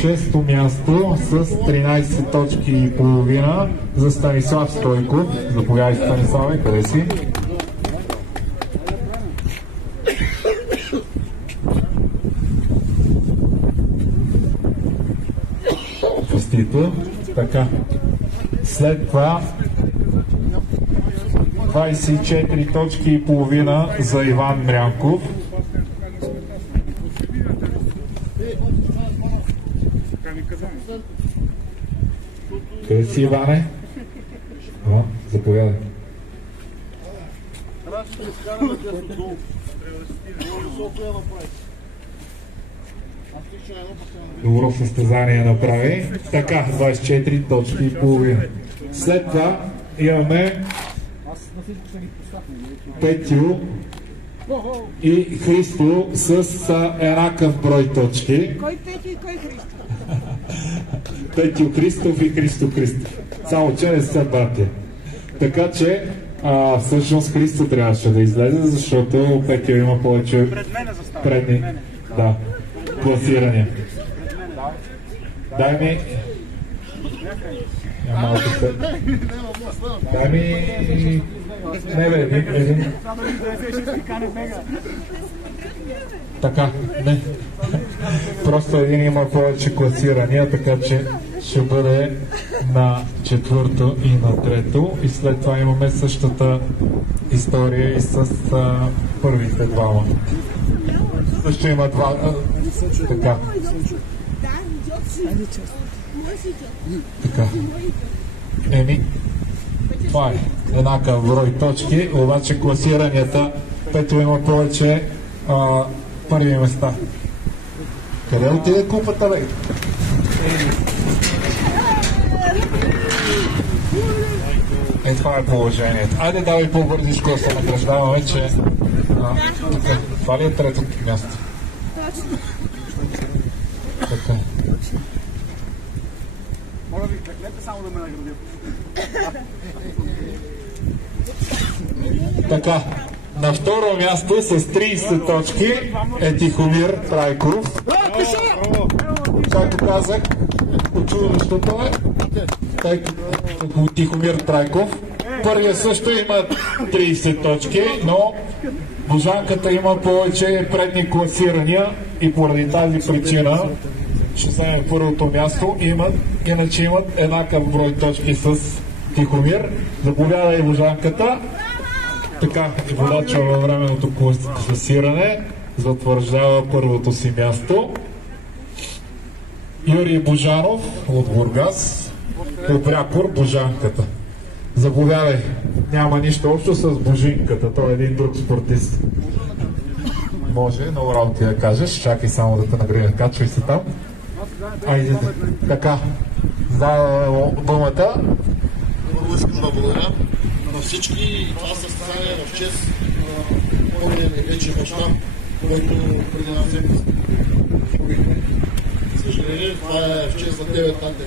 Шесто място с 13 точки и половина за Станислав Стойков. Заповядай, Станиславе, къде си? Честито. Така. След това 24 точки и половина за Иван Мрянков. Къде си, Иване? Заповядай. Добро състезание направи. Така, 24 точки и половина. След това имаме Петю и Христо с еднакъв брой точки. Кой Петю и кой Христо? Петю Христов и Христо Христов. Само че не са братя. Така че всъщност Христо трябваше да излезе, защото Петю има повече предни класирания. Дай ми... малко се... Дай ми... Не бе, един... Така, не. Просто един има повече класирания, така че ще бъде на четвърто и на трето. И след това имаме същата история и с първите двама. Също има два... така. Така. Това е еднакъв брой точки, обаче класиранията, Пето има повече първи места. Къде отиде купата, бе? Това е положението. Айде давай по-бързичко да се награждаваме, че... това ли е третото място? Така. Моля ви, преклете само да ме наградят. Така, на второ място с 30 точки е Тихомир Трайков. Както казах, учудващото е Тихомир Трайков. Първият също има 30 точки, но Божанката има повече предни класирания и поради тази причина ще вземе първото място. Иначе имат еднакъв брой точки с Тихомир. Заповяда и Божанката. Така, водача във временното класиране затвърждава първото си място. Юрий Божанов от Бургас, по прякор Божанката. Заповядай. Няма нищо общо с Божинката, той е един друг спортист. Може, много работи да кажеш, чакай само да те нагрея, качвай се там. Айде, така, за думата. Първо искам да благодаря на всички. Това състезание в чест на пълния ми вече баща, който преди една седмица. За съжаление, това е в чест за 9 тante.